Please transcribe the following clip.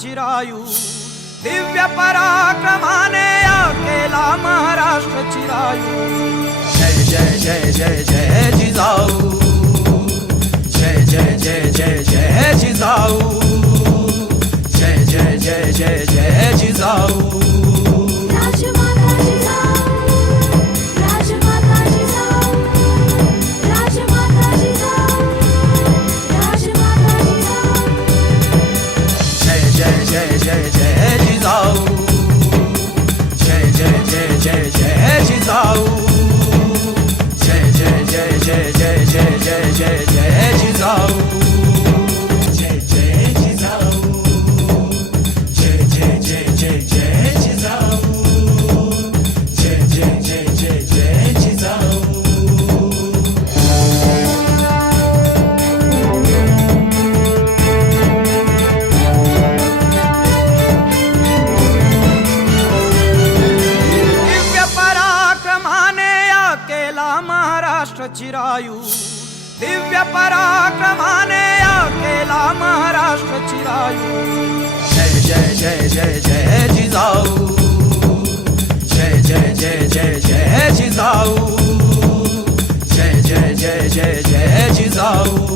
चिरायू दिव्य पराक्रमाने केला महाराष्ट्र चिरायू। जय जय जय जय जय जिजाऊ, जय जय जय जय जय जिजाऊ, जय जय जय जय जय जिजाऊ। जय जय जय जिजाऊ, जय जय जय जय जय जिजाऊ, जय जय जय जय जय जय जय जय जय जिजाऊ, जय जय जिजाऊ, जय जय जय जय जय जिजाऊ, जय जय जय जय जय जिजाऊ। महाराष्ट्र चिरायू दिव्य पराक्रमाने केला महाराष्ट्र चिरायू। जय जय जय जय जय जिजाऊ, जय जय जय जय जय जिजाऊ, जय जय जय जय जय जिजाऊ।